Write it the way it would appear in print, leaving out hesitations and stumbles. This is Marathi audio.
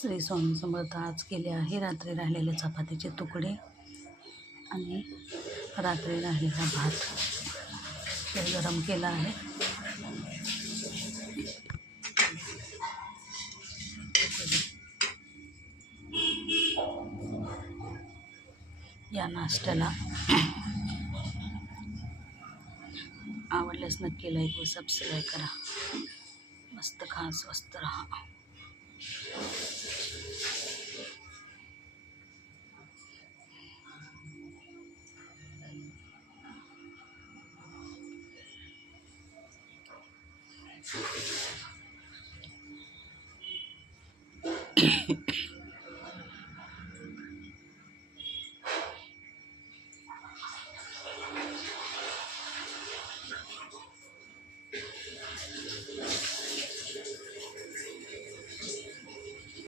श्री स्वामी समर्थ. आज केले आहे रात्री राहिलेले चपातीचे तुकडे आणि रात्री राहिलेला भात ते गरम केला आहे. या नाश्त्याला आवडल्यास नक्की लाईक व सबस्क्राईब करा. मस्त खा, स्वस्त राहा.